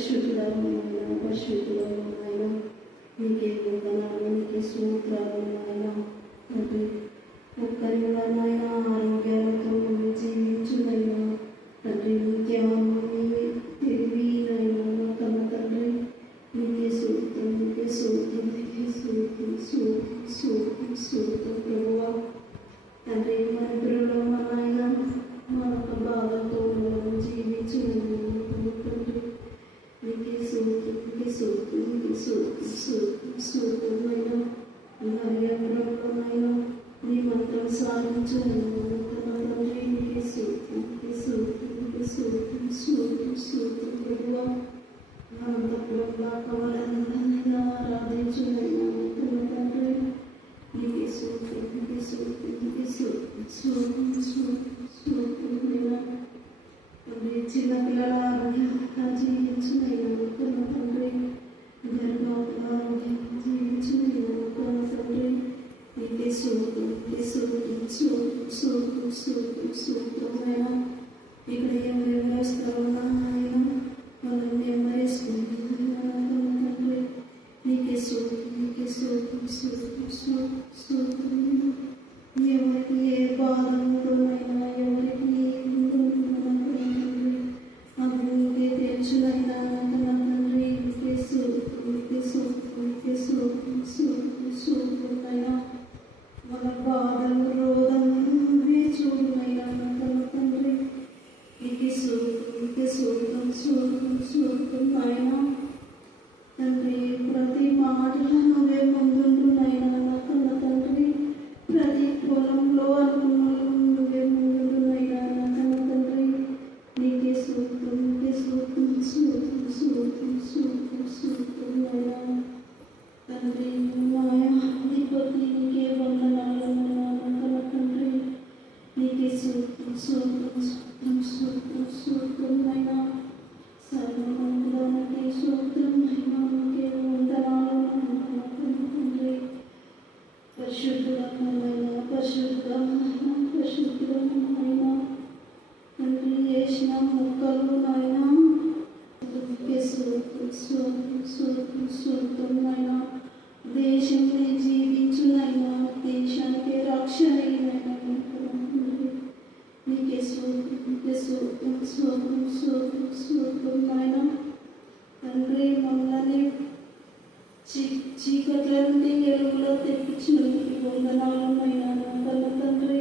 పరిశుద్ధుడైన పరిశుద్ధుడైన నీకే వందనాలు, నీకే స్తోత్రాలు నాయన. తండ్రి ఒక్కరి నాయన ఆరోగ్యాలతో జీవించునైనా తండ్రి జ్ఞానం తెలివి నైనా తన తండ్రి నీకే సూత్రం, నీకే సూత్రం, నీకే సూత్రం, సూత్రం, సూత్రం, సూత్రం ప్రభువా. తండ్రి మన పిల్లలు మా నాయన మా యొక్క బాధతో జీవించునైనా తండ్రి నీకే సూత్రం, నీకే సూత్రం, నీకే సూత్రం, సూత్రం, సూత్రమైనా హరియంలో నీ మంత్రం సాధించునైనా తండ్రి నీకే సూత్రం, నీకే సూత్రం, నీకే సూత్రం, సూత్రం, సూత్రం ప్రభువా. అనంతపురంలో కవలనైనా ఆరాధించునైనా తండ్రి నీకే సూత్రం, నీకే సూత్రం, నీకే సూత్రం, సూత్రం, సూత్రం, సూత్రమైనా తండ్రి చిన్నపిల్లల ఆరోగ్యంగా జీవించునైనా తండ్రి గర్భవతుల ఆరోగ్యంగా జీవించునైనా తండ్రి నీకే సూత్రం, నీకే సూత్రం, సూత్రం, సూత్రం, సూత్రం, సూత్రమైనా ఇక్కడ ఏం వేస్తారన్నా ఆయన వాళ్ళని నెమ్మరేసుకున్నాను తండ్రి నీకే సూత్రం, నీకే సూత్రం, సూత్రం, సూత్రం, సూత్రమైనా ఎవరికి ఏ బాధ ఉంటుందైనా ఎవరికి అది నీకే తెలుసునైనా తండ్రి నీకే సూత్రం, నీకే సూత్రం, నీకే సూత్రం, సూత్రం, సూత్రమైనా మన బాధలు రోదం చూడమైనా తండ్రి నీకే సూత్రం, నీకే సూత్రం, సూత్రం, సూత్రమైనా తండ్రి ప్రతి మాటలో నువ్వే ముందుంటున్నాయినా తండ్రి ప్రతి పొలంలో అనుకున్న నువ్వే ముందుంటున్నాయినా తండ్రి నీకే సూత్రం, నీకే సూత్రం, సూత్రం, సూత్రం, సూత్రం, సూత్రమైనా తండ్రి మాయా కొద్ది నీకే వందనాలు తండ్రి నీకే సూత్రం, సూత్రం, సూత్రం, సూత్రం, సూత్రమైనా సర్వమంగళానికి సూత్రమైనా నీకే వందనాలు తండ్రి పరిశుద్ధమైన పరిశుద్ధమైన పరిశుద్ధమైన తండ్రి చేసిన మొక్కలు నాయన నీకే సూత్రం, సూత్రం, సూత్రం, సూత్రమైనా దేశంలో జీవించునైనా దేశానికి రక్షణైనా నీకే సూత్రం, నీకే సూత్రం, సూత్రం, సూత్రం, సూత్రమైనా తండ్రి మమ్మల్ని చీకట్ల నుండి వెలుగులో తెప్పించినందుకు వందనాలైనా తండ్రి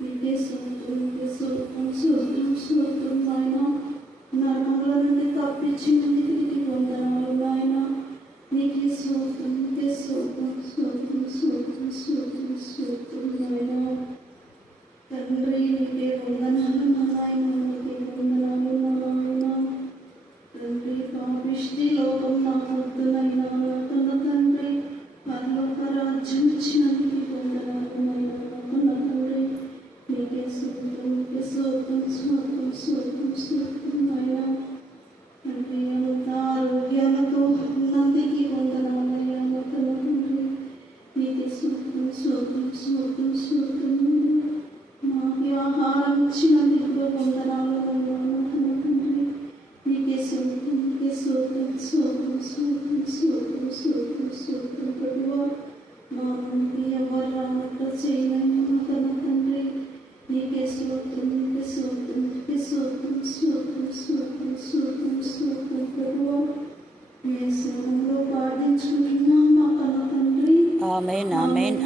నీకే సూత్రం, నీకే సూత్రం, సూత్రం, సూత్రమైనా నరముల నుండి తప్పించినందుకు నీకు వందనాలు నాయన నీకే సూత్రం, నీకే సూత్రం, సూత్రం, సూత్రం, సూత్రం, సూత్రమైనా తండ్రి నీకే వందనాలు నాయన నీకే వందనాలు నాయన తండ్రి పాపిష్టి లోకం నా వద్దునైనా తండ్రి పరలోక రాజ్యం ఇచ్చినందుకు వందనాలు నాయన తండ్రి నీకే సూత్రం, నీకే సూత్రం, సూత్రం, సూత్రం, సూత్రమైనా తండ్రి అంత ఆరోగ్యాలతో ఉన్నందుకు వందనాలైనా తండ్రి నీకే సూత్రం, సూత్రం, సూత్రం, సూత్రం మాకు ఆహారం ఇచ్చినందుకు వందనాలు తండ్రి నీకే సూత్రం, నీకే సూత్రం, సూత్రం, సూత్రం, సూత్రం, సూత్రం, సూత్రం ప్రభువా. మా నుండి ఎవరు రానట్టు చేయలేము తండ్రి నీకే సూత్రం, నీకే సూత్రం, నీకే సూత్రం, సూత్రం, సూత్రం, సూత్రం, సూత్రం ప్రభువా. ఏ సమయంలో పాటించుకుంటున్నాం మా కన్న తండ్రి. ఆమేన్, ఆమేన్.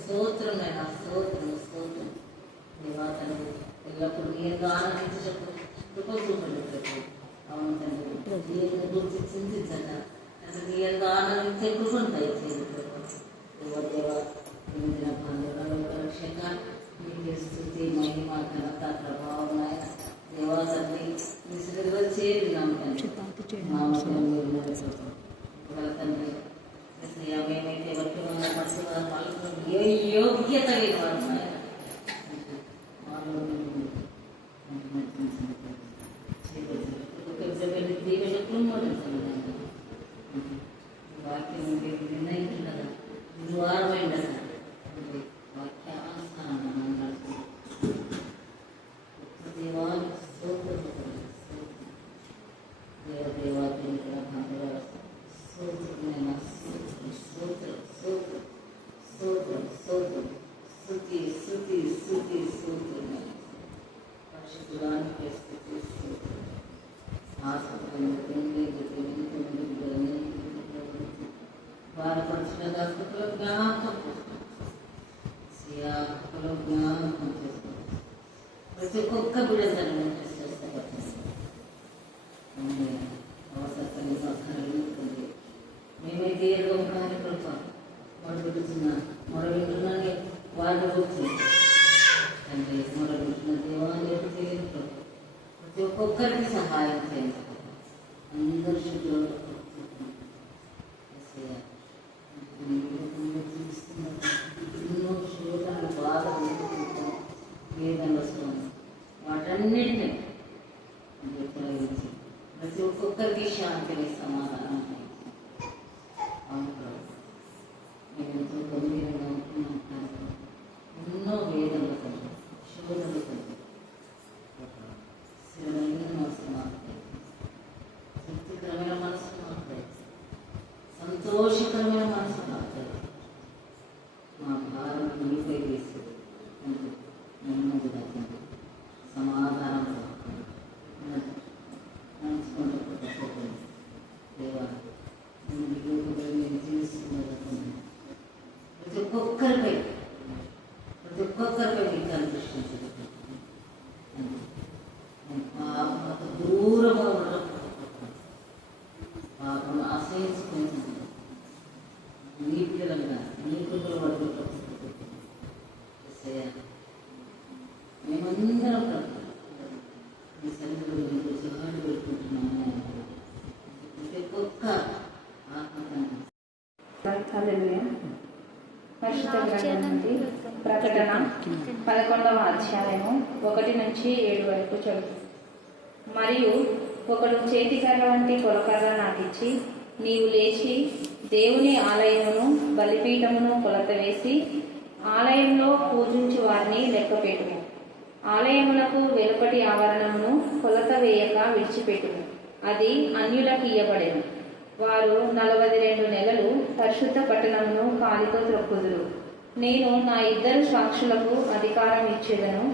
స్తోత్రమైన స్తోత్రం, స్తోత్రం దేవాతను ఎల్లప్పుడు నేను ఆనందించే కృప చూపండి. అవును తండ్రి నేను గురించి చింతించండి అంటే నేను ఆనందించే కృపను దయచేయండి దేవ దేవ రక్షక నీకే స్తుతి మహిమ ఘనత ప్రభావం దేవా తండ్రి మీ శ్రీలో చేరి నమ్మండి తండ్రి మేమైతే ఎవరికి పడుతున్నారు వాళ్ళకు ఏ యోగ్యత లేదు దీవెనకులు వాక్యం నిర్ణయించుండగా ద్వారమైండగా వాక్యానుసారం ప్రతి ఒక్కొక్క బిడ్డను అవసరం మేమైతే ఏదో కార్యక్రమం మొదలుపెడుతున్నా మొదలుపెట్టున్నానే వాళ్ళు అంటే మొదలుపెట్టిన దేవాన్ని ప్రతి ఒక్కొక్కరికి సహాయం చేయండి. అందరూ శుద్ధులు ఎన్నో శోధనలు బాగా వేదనలు వస్తుంది. వాటన్నిటిని తొలగించి ప్రతి ఒక్కొక్కరికి శాంతిని సమాధానం నేను ఎంతో గంభీరంగా ఉంటున్నాను. ఎన్నో వేదనలు శోధనలు స్థిరమైన మనసు మారుతాయి, తృప్తికరమైన మనసు మారుతాయి, సంతోషకరమైన మనసు మారుతాయి. మా భారం మీపై వేసి నెమ్మది దక్కింది, సమాధానం నడుచుకుంటూ దేవా నేను జీవిస్తున్నది ప్రతి ఒక్కొక్కరిపై మీకు అనిపిస్తుంది. పాపం దూరంగా ఉండడం, పాపం ఆశ్రయించుకుంటుంది. నీ పిల్లలుగా నీ పిల్లలు పడుకుంటాం. మేమందరం మీ సన్నిధిలో మీకు సహాయం పెట్టుకుంటున్నాము. ప్రతి ఒక్క పరిశుద్ధ గ్రంథం నుండి ప్రకటన 11వ అధ్యాయము 1 నుంచి 7 వరకు చదువు. మరియు ఒకడు చేతికర్ర వంటి కొలకర్ర నాకిచ్చి, నీవు లేచి దేవుని ఆలయమును బలిపీఠమును కొలత వేసి ఆలయంలో పూజించు వారిని లెక్కపెట్టుము. ఆలయమునకు వెలుపటి ఆవరణమును కొలత వేయక విడిచిపెట్టుము. అది అన్యులకు ఇయ్యబడెను. వారు 42 నెలలు పరిశుద్ధ పట్టణమును కాలితో త్రొక్కుదురు. నేను నా 2 సాక్షులకు అధికారం ఇచ్చేదను.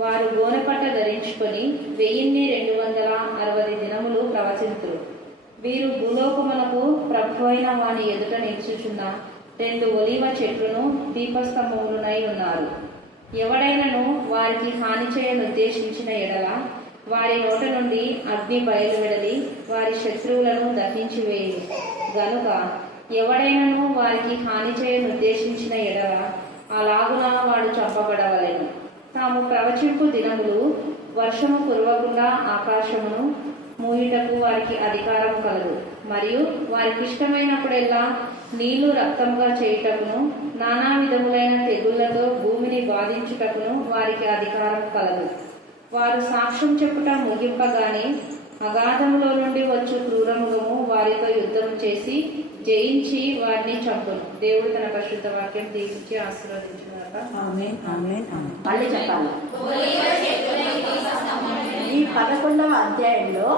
వారు గోనెపట్ట ధరించుకొని 1260 దినములు ప్రవచింతురు. వీరు భూలోకమునకు ప్రభువైన వాని ఎదుట నిలుచుచున్న 2 ఒలీవ చెట్లును దీపస్తంభములనై ఉన్నారు. ఎవడైనను వారికి హాని చేయనుద్దేశించిన ఎడల వారి నోట నుండి అగ్ని బయలువెడలి వారి శత్రువులను దహించి వేయు. గనుక ఎవడైనను వారికి హాని చేయనుద్దేశించిన ఎడల అలాగున వాడు చంపబడవలెను. తాము ప్రవచింపు దినములు వర్షము కురవకుండా ఆకాశమును మూయుటకు వారికి అధికారం కలదు. మరియు వారికి ఇష్టమైనప్పుడెల్లా నీళ్లు రక్తముగా చేయుటకును నానా విధములైన తెగుళ్లతో భూమిని బాధించుటకును వారికి అధికారం కలదు. వారు సాక్ష్యం చెప్పుట ముగింపగానే అగాధములో నుండి వచ్చు క్రూరముఖము వారితో యుద్ధం చేసి జయించి వారిని చంపును. దేవుడు తన పరిశుద్ధ వాక్యం దీవించి ఆశీర్వదించుగాక. ఆమేన్, ఆమేన్, ఆమేన్. మళ్ళీ చెప్పాలి. ఈ 11వ అధ్యాయంలో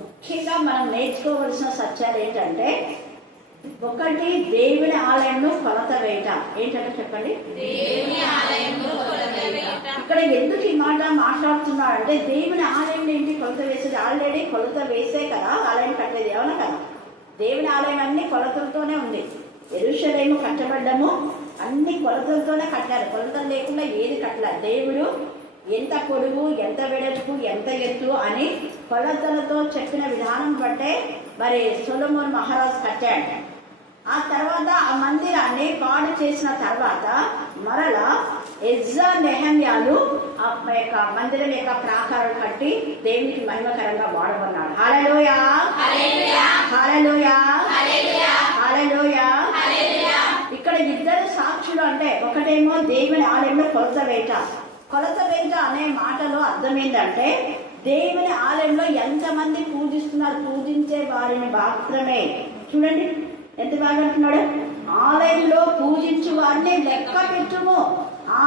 ముఖ్యంగా మనం నేర్చుకోవలసిన సత్యాలు ఏంటంటే, ఒకటి దేవుని ఆలయంలో కొలత వేయట. ఏంటంటే చెప్పండి. ఇక్కడ ఎందుకు ఈ మాట మాట్లాడుతున్నాడంటే, దేవుని ఆలయం ఏంటి కొలత వేసేది? ఆల్రెడీ కొలత వేసే కదా ఆలయం కట్టేది, ఏమన్నా కదా. దేవుని ఆలయం అన్ని కొలతలతోనే ఉంది. యెరూషలేము కట్టబడ్డము అన్ని కొలతలతోనే కట్టారు. కొలతలు లేకుండా ఏది కట్టలేదు. దేవుడు ఎంత పొడుగు, ఎంత వెడల్పు, ఎంత ఎత్తు అని కొలతలతో చెప్పిన విధానం బట్టే మరి సొలొమోను మహారాజు కట్టాడు. ఆ తర్వాత ఆ మందిరాన్ని పాడు చేసిన తర్వాత మరలా ఎజ్రా నెహమ్యాలు ఆ యొక్క మందిరం యొక్క ప్రాకారం కట్టి దేవునికి మహిమకరంగా వాడమన్నాడు. హల్లెలూయా, హల్లెలూయా, హల్లెలూయా. ఇక్కడ 2 సాక్షులు అంటే, ఒకటేమో దేవుని ఆలయంలో కొలత వేట. కొలత వేట అనే మాటలో అర్థం ఏంటంటే, దేవుని ఆలయంలో ఎంతమంది పూజిస్తున్నారు, పూజించే వారిని మాత్రమే. చూడండి ఎంత బాగా అంటున్నాడు. ఆలయంలో పూజించు వారిని లెక్క పెట్టుము.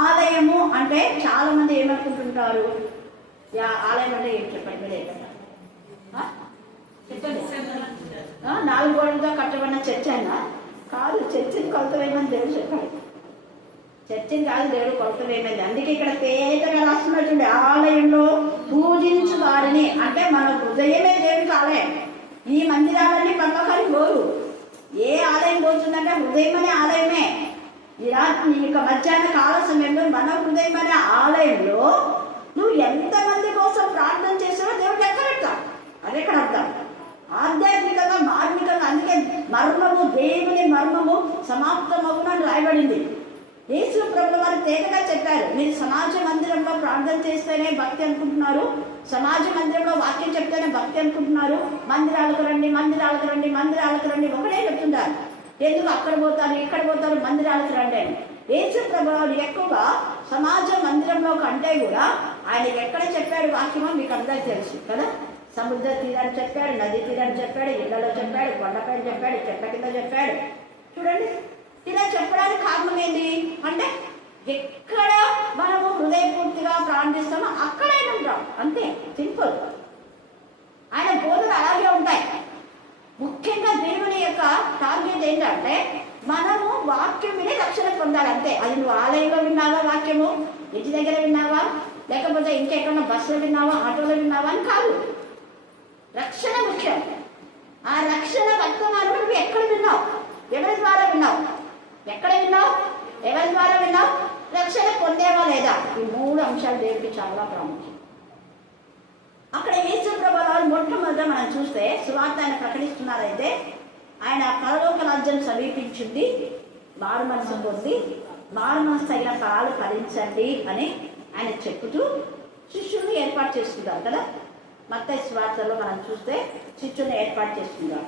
ఆలయము అంటే చాలా మంది ఏమనుకుంటుంటారు, ఆలయం అంటే ఏం చెప్పండి, చెప్పండి. 4 గోడలతో కట్టబడిన చర్చ్ అయినా కాదు. చర్చిని కొలత వేయమని దేవుడు చెప్పాడు. చర్చిని కాదు దేవుడు కొలత వేయమని. అందుకే ఇక్కడ తేటగా రాస్తున్నట్టుండే, ఆలయంలో పూజించు వారిని అంటే మన హృదయమే దేవునికి ఆలయం. ఈ మందిరాలన్నీ పక్కకాని పోరు. ఏ ఆలయం పోతుందంటే హృదయం అనే ఆలయమే. ఈ రాత్రి మధ్యాహ్న కాల సమయంలో మన హృదయం అనే ఆలయంలో నువ్వు నువ్వు ఎంతమంది కోసం ప్రార్థన చేసావో దేవుడు లెక్క పెడతాడు. అది ఎక్కడ అర్థం? ఆధ్యాత్మికంగా మార్మికంగా. అందుకే మర్మము, దేవుని మర్మము సమాప్తమవునని రాయబడింది. యేసు ప్రభువు వారు తేటగా చెప్పారు, మీరు సమాజ మందిరంలో ప్రార్థన చేస్తేనే భక్తి అనుకుంటున్నారు, సమాజ మందిరంలో వాక్యం చెప్తేనే భక్తి అనుకుంటున్నారు, మందిరాలకు రండి, మందిరాలకు రండి, మందిరాలకు రండి ఒకటే చెప్తున్నారు. ఎందుకు అక్కడ పోతారు, ఇక్కడ పోతారు, మందిరాలకు రండి అని. యేసు ప్రభువు వారు ఎక్కువగా సమాజ మందిరంలో కంటే కూడా ఆయన ఎక్కడ చెప్పాడు వాక్యమో మీకు అందరికీ తెలుసు కదా. సముద్ర తీరాన్ని చెప్పాడు, నదీ తీరాన్ని చెప్పాడు, ఇళ్లలో చెప్పాడు, కొండపైన చెప్పాడు, చెట్ల కింద చెప్పాడు. చూడండి, ఇలా చెప్పడానికి కారణం ఏంటి అంటే ఎక్కడ మనము హృదయపూర్తిగా ప్రార్థిస్తామో అక్కడే ఉంటాం, అంతే, సింపుల్. ఆయన బోధనలు అలాగే ఉంటాయి. ముఖ్యంగా దేవుని యొక్క టార్గెట్ ఏంటంటే మనము వాక్యం విని రక్షణ పొందాలి, అంతే. అది నువ్వు ఆలయంలో విన్నావా వాక్యము, ఇంటి దగ్గర విన్నావా, లేకపోతే ఇంకెక్కడన్నా బస్సులో విన్నావా, ఆటోలో విన్నావా అని కాదు. రక్షణ ముఖ్యం. ఆ రక్షణ వర్తమానం నువ్వు ఎక్కడ విన్నావు, ఎవరి ద్వారా విన్నావు, ఎక్కడ విన్నావు, ఎవరి ద్వారా విన్నావు, రక్షణ పొందేవా లేదా. ఈ 3 అంశాలు దేవుడికి చాలా ప్రాముఖ్యం. అక్కడ యేసు ప్రభువు మొట్టమొదట మనం చూస్తే సువార్త ఆయన ప్రకటిస్తున్నారైతే ఆయన పరలోక రాజ్యం సమీపించింది, మారు మనసు పొంది మారు మనసు తగిన ఫలాలు ఫలించండి అని ఆయన చెప్పుతూ శిష్యుల్ని ఏర్పాటు చేసుకుంటారు కదా. మత్తయి సువార్తలో మనం చూస్తే శిష్యుల్ని ఏర్పాటు చేసుకుంటారు.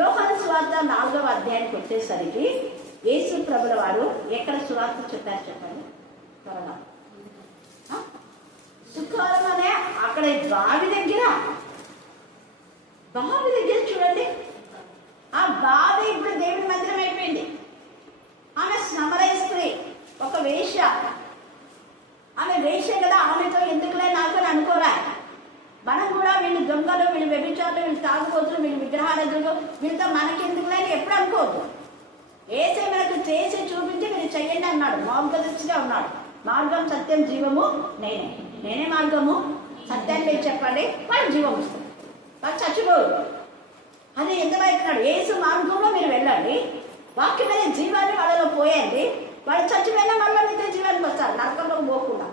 యోహాను సువార్త 4వ అధ్యాయానికి వచ్చేసరికి యేసు ప్రభుల వారు ఎక్కడ సువార్త చెప్పారు చెప్పండి త్వరగా. శుక్రవారం అనే అక్కడ బావి దగ్గర చూడండి. ఆ బావి ఇప్పుడు దేవుడి మందిరం అయిపోయింది. ఆమె సమరయ స్త్రీ, ఒక వేశ్య. ఆమె వేశ్య కదా, ఆమెతో ఎందుకులే నాకు అని అనుకోరా. మనం కూడా వీళ్ళు దొంగలు, వీళ్ళు వ్యభిచారులు, వీళ్ళు తాగుబోతులు, వీళ్ళు విగ్రహాలు, వీళ్ళతో మనకెందుకులే అని ఎప్పుడు అనుకోవద్దు. ఏసే మనకు చేసి చూపించి మీరు చెయ్యండి అన్నాడు. మార్గదర్శిగా ఉన్నాడు. మార్గం, సత్యం, జీవము నేనే మార్గము, సత్యాన్ని మీరు చెప్పండి, వాళ్ళు జీవం వస్తుంది, వాళ్ళు చచ్చిపోరు. అది ఎంతవైపున్నాడు, ఏసు మార్గంలో మీరు వెళ్ళండి, వాక్యమైన జీవాన్ని వాళ్ళలో పోయండి, వాళ్ళు చచ్చిపోయినా మళ్ళీ నిత్య జీవానికి వస్తారు, నరకంలో పోకుండా.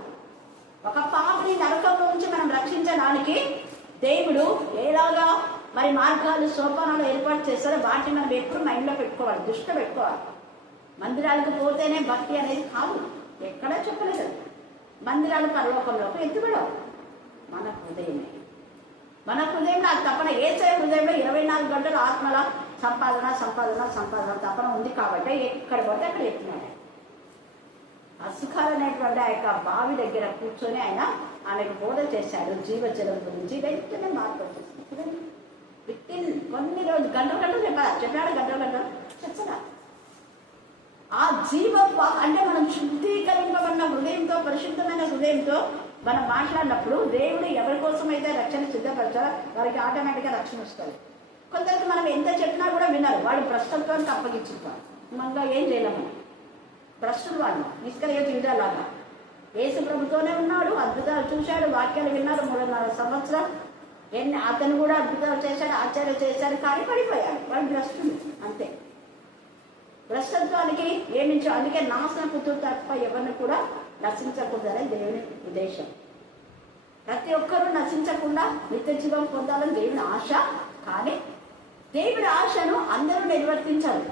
ఒక పాపని నరకంలో నుంచి మనం రక్షించడానికి దేవుడు ఎలాగా మరి మార్గాలు, సోపానాలు ఏర్పాటు చేస్తారో వాటిని మనం ఎప్పుడు మైండ్లో పెట్టుకోవాలి, దృష్టిలో పెట్టుకోవాలి. మందిరాలకు పోతేనే భక్తి అనేది కాదు, ఎక్కడా చెప్పలేదు. మందిరాలు పరలోకంలోకి ఎత్తుబడవు, మన హృదయమే. మన హృదయంలో ఆ తపన, ఏసే హృదయంలో 24 గంటలు ఆత్మల సంపాదన సంపాదన సంపాదన తపన ఉంది కాబట్టి ఎక్కడ పడితే అక్కడ ఎత్తున్నాడు. అసుఖాలు అనేటువంటి ఆ యొక్క బావి దగ్గర కూర్చొని ఆయన ఆమెకు బోధ చేశాడు జీవజలం గురించి. వెంటనే మార్పు వచ్చేసింది. వితిన్ కొన్ని రోజులు, గంటలు చెప్పాడు గంటలు చెప్పరా. ఆ జీవ అంటే మనం శుద్ధీకరింపబడిన హృదయంతో, పరిశుద్ధమైన హృదయంతో మనం మాట్లాడినప్పుడు దేవుడు ఎవరి కోసం అయితే రక్షణ సిద్ధపరచాలో వారికి ఆటోమేటిక్గా రక్షణ వస్తుంది. కొంతమంది మనం ఎంత చెప్పినా కూడా వినరు, వాళ్ళు భ్రష్టత్వానికి అప్పగించుకోవాలి. మనలో ఏం చేయలేము, భ్రష్టులు వాళ్ళు. నిష్కర్యోజు యుధాలాగా యేసు ప్రభుతోనే ఉన్నాడు, అద్భుతాలు చూశాడు, వాక్యాలు విన్నారు 3.5 సంవత్సరం. అతను కూడా అద్భుతాలు చేశాడు, ఆచార్య చేశాడు, కానీ పడిపోయాడు. వాళ్ళు భ్రష్టులు అంతే. భ్రష్టత్వానికి ఏమించో, అందుకే నాశన పుత్రుడు తప్ప ఎవరిని కూడా నశించకూడదని దేవుని ఉద్దేశం. ప్రతి ఒక్కరూ నశించకుండా నిత్య జీవం పొందాలని దేవుని ఆశ. కానీ దేవుడి ఆశను అందరూ నిర్వర్తించాలి.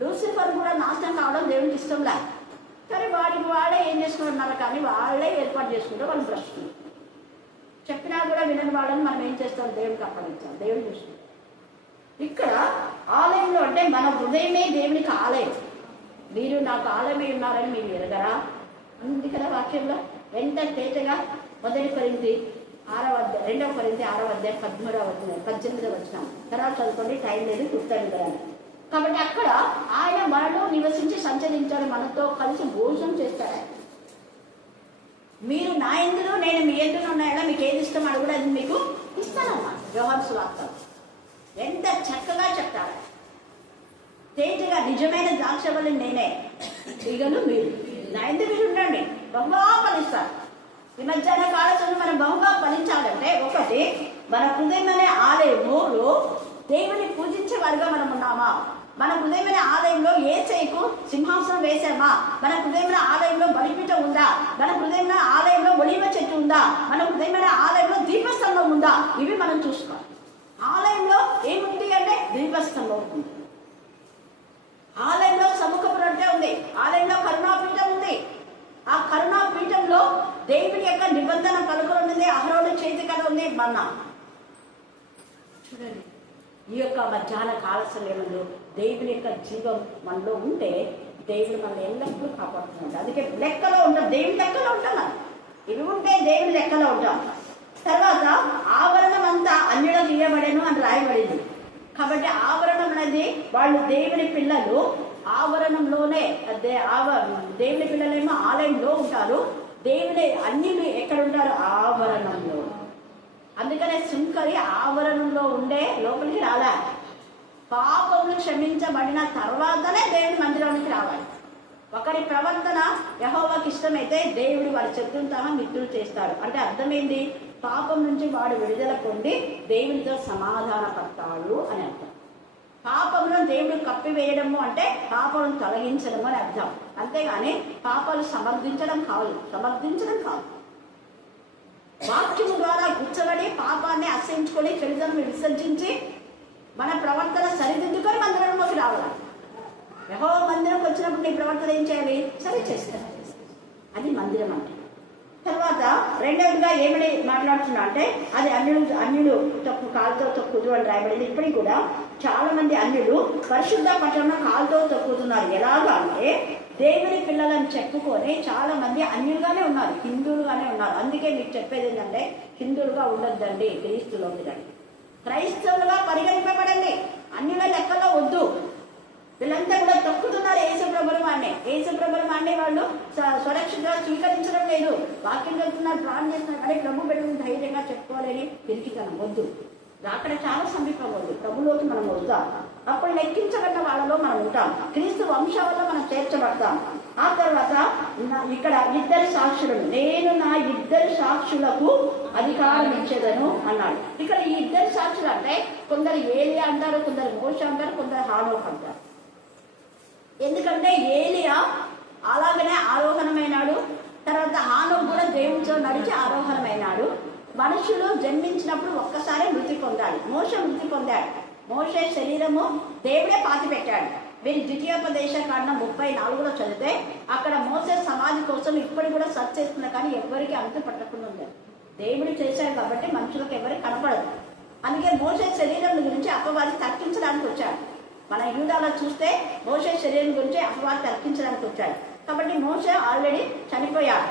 లూసిఫర్ కూడా నాశనం కావడం దేవునికి ఇష్టం లేదు. కానీ వాడికి వాళ్ళే ఏం చేసుకుంటున్నారు, కానీ వాళ్ళే ఏర్పాటు చేసుకుంటారు. వాళ్ళు భ్రష్టులు. చెప్పినా కూడా వినని వాళ్ళని మనం ఏం చేస్తాం, దేవునికి అప్పగించాలి. దేవుడు చూసుకుంటాం. ఇక్కడ ఆలయంలో అంటే మన హృదయమే దేవునికి ఆలయం. మీరు నాకు ఆలయమై ఉన్నారని మీరు ఎరగరా ఉంది కదా వాక్యంలో. ఎంత తేటగా 1 కొరింథీ 6వ అధ్యాయం 2 కొరింథీ 6వ అధ్యాయం 18వ వచనం తర్వాత చదువుకోండి, టైం లేదు, గుర్తాను కదా. కాబట్టి అక్కడ ఆయన మనలో నివసించి సంచరించాడు, మనతో కలిసి భోజనం చేస్తాడు. మీరు నా యందును నేను మీ యందును ఉన్నాయో మీకు ఏది ఇష్టం అడుగుడు అది మీకు ఇస్తానమ్మా. యోహాను సువార్త ఎంత చక్కగా చెప్తారు, తేజగా. నిజమైన ద్రాక్షవల్లి నేనే, తీగలు మీరు. నా యందు మీరు ఉండండి, బహుగా ఫలిస్తారు. ఈ మధ్యాహ్న కాలంలో మనం బహుగా ఫలించాలంటే ఒకటి మన హృదయం అనే ఆలయంలో దేవుని పూజించే వారిగా మనం ఉన్నామా? మన హృదయమైన ఆలయంలో యేసయ్యకు సింహాసనం వేసామా? మన హృదయమైన ఆలయంలో బలిపీఠం ఉందా? మన హృదయమైన ఆలయంలో ఒలీవ చెట్టు ఉందా? మన హృదయమైన ఆలయంలో దీపస్తంభం ఉందా? ఇవి మనం చూసుకోవాలి. ఆలయంలో ఏముంది అంటే దీపస్తంభం ఉంది, ఆలయంలో సముఖపు రొట్టె ఉంది, ఆలయంలో కరుణాపీఠం ఉంది. ఆ కరుణాపీఠంలో దేవుని యొక్క నిబంధన పలుకులు ఉన్నది, అహరోను చేతి కథ ఉంది, మన్నా. చూడండి, ఈ యొక్క మధ్యాహ్న కాల సమయంలో దేవుని యొక్క జీవం మనలో ఉంటే దేవుడు మనల్ని ఎల్లప్పుడూ కాపాడుతున్నాడు. అందుకే లెక్కలో ఉంటాం, దేవుని లెక్కలో ఉంటాం. మనం ఇవి ఉంటే దేవుని లెక్కలో ఉంటాం. తర్వాత ఆవరణం అంతా అన్యులకు ఇవ్వబడేను అని రాయబడింది. కాబట్టి ఆవరణం అనేది వాళ్ళు దేవుని పిల్లలు ఆవరణంలోనే, దేవుని పిల్లలేమో ఆలయంలో ఉంటారు, దేవుని అన్యులు ఎక్కడ ఉంటారు? ఆవరణంలో. అందుకనే సుంకరి ఆవరణంలో ఉండే లోపలికి రాలే. పాపములు క్షమించబడిన తర్వాతనే దేవుని మందిరానికి రావాలి. ఒకరి ప్రవర్తన యెహోవాకి ఇష్టమైతే దేవుడు వారి శత్రువును తమ మిత్రులు చేస్తాడు. అంటే అర్థమైంది, పాపం నుంచి వాడు విడుదల పొంది దేవునితో సమాధాన పడతాడు అని అర్థం. పాపంలో దేవుడు కప్పివేయడము అంటే పాపం తొలగించడము అని అర్థం. అంతేగాని పాపాలు సమర్థించడం కాదు. వాక్యము ద్వారా గుచ్చబడి పాపాన్ని అసహించుకొని చెడుదనం విసర్జించి మన ప్రవర్తన సరిదిద్దుకొని మందిరంలోకి రావాలి. యెహోవా మందిరంకి వచ్చినప్పుడు నీ ప్రవర్తన ఏం చేయాలి? సరి చేస్తారు. అది మందిరం అంటే. తర్వాత రెండవదిగా ఏమని మాట్లాడుతున్నా అంటే అది అన్యుడు తప్పు కాలుతో తొక్కుదు అని రాయబడింది. ఇప్పటికి కూడా చాలా మంది అన్యులు పరిశుద్ధ పట్టణంలో కాలుతో తొక్కుతున్నారు. ఎలాగా అంటే దేవుని పిల్లలని చెప్పుకొని చాలా మంది అన్యులుగానే ఉన్నారు, హిందువులుగానే ఉన్నారు. అందుకే మీకు చెప్పేది ఏంటంటే హిందువులుగా ఉండొద్దండి, క్రీస్తులోకి రండి, క్రైస్తవులుగా పరిగణింపబడండి, అన్యుల లెక్కలో వద్దు. వీళ్ళంతా కూడా తొక్కుతున్నారు యేసుప్రభుల మాన్నే వాళ్ళు సురక్షితంగా స్వీకరించడం లేదు. వాక్యం చదువుతున్నారు, ప్రాణం చేస్తున్నారు, కానీ ప్రభు బిడ్డలను ధైర్యంగా చెప్పుకోలేని తిరిగితనం వద్దు. అక్కడ చాలా సమీపం వద్దు, ప్రభులోకి మనం వద్దాం. అప్పుడు లెక్కించబడ్డ వాళ్ళలో మనం ఉంటాం, క్రీస్తు వంశావలో మనం చేర్చబడతాం. ఆ తర్వాత ఇక్కడ 2 సాక్షులను, నేను నా 2 సాక్షులకు అధికారం ఇచ్చేదను అన్నాడు. ఇక్కడ ఈ 2 సాక్షులు అంటే కొందరు ఏలియా అంటారు, కొందరు మోషే అంటారు, కొందరు హానోకు అంటారు. ఎందుకంటే ఏలియా అలాగనే ఆరోహణమైనాడు, తర్వాత హానోకు కూడా దేవునితో నడిచి ఆరోహణమైనాడు. మనుషులు జన్మించినప్పుడు ఒక్కసారి మృతి పొందాలి. మోషే మృతి పొందాడు. మోషే శరీరము దేవుడే పాతి పెట్టాడు. మీరు ద్వితీయోపదేశ కాండం 34లో చదివితే అక్కడ మోసే సమాధి కోసం ఇప్పటికి కూడా సర్చ్ చేస్తున్నా, కానీ ఎవరికి అంతు పట్టకుండా ఉంది. దేవుడు చేశాడు కాబట్టి మనుషులకు ఎవరికి కనపడదు. అందుకే మోసే శరీరం గురించి అపవాది తర్కించడానికి వచ్చాడు. మన యూదాలో చూస్తే మోసే శరీరం గురించి అపవాది తర్కించడానికి వచ్చాడు. కాబట్టి మోసే ఆల్రెడీ చనిపోయాడు,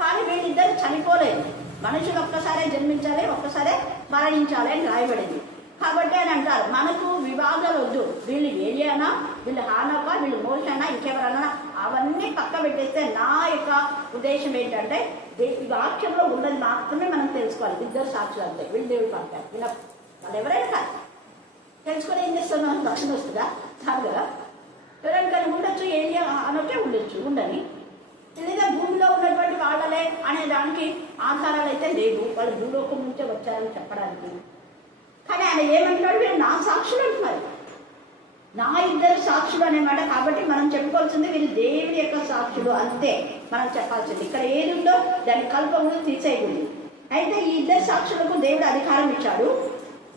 కానీ వీళ్ళిద్దరు చనిపోలేదు. మనుషులు ఒక్కసారే జన్మించాలి, ఒక్కసారే మరణించాలి అని రాయబడింది. కాబట్టి అని అంటారు, మనకు వివాదాలు వద్దు, వీళ్ళు ఏలియానా, వీళ్ళు హానోక, వీళ్ళు మోషేనా, ఇంకెవరన్నా అవన్నీ పక్క పెట్టేస్తే నా యొక్క ఉద్దేశం ఏంటంటే ఈ వాక్యంలో ఉన్నది మాత్రమే మనం తెలుసుకోవాలి. 2 సాక్షులు అంతే, వీళ్ళు దేవుడు పంపారు, వాళ్ళు ఎవరైనా కాదు. తెలుసుకొని ఏం చేస్తారు? మనకు రక్షణ వస్తుందా? కాదు కదా. ఎవరైనా కానీ ఉండొచ్చు, ఏలియా హానోకే ఉండొచ్చు, ఉండని. లేదా భూమిలో ఉన్నటువంటి వాళ్ళలే అనే దానికి ఆధారాలు అయితే లేవు, వాళ్ళు భూలోకం నుంచే వచ్చారని చెప్పడానికి. కానీ ఆయన ఏమంటున్నాడు? వీళ్ళు నా సాక్షులు అంటున్నారు, నా 2 సాక్షులు అనేమాట. కాబట్టి మనం చెప్పుకోవాల్సింది వీళ్ళు దేవుని యొక్క సాక్షులు అంతే మనం చెప్పాల్సింది. ఇక్కడ ఏది ఉందో దాని కల్పములు తీసేయకూడదు. అయితే ఈ 2 సాక్షులకు దేవుడు అధికారం ఇచ్చాడు.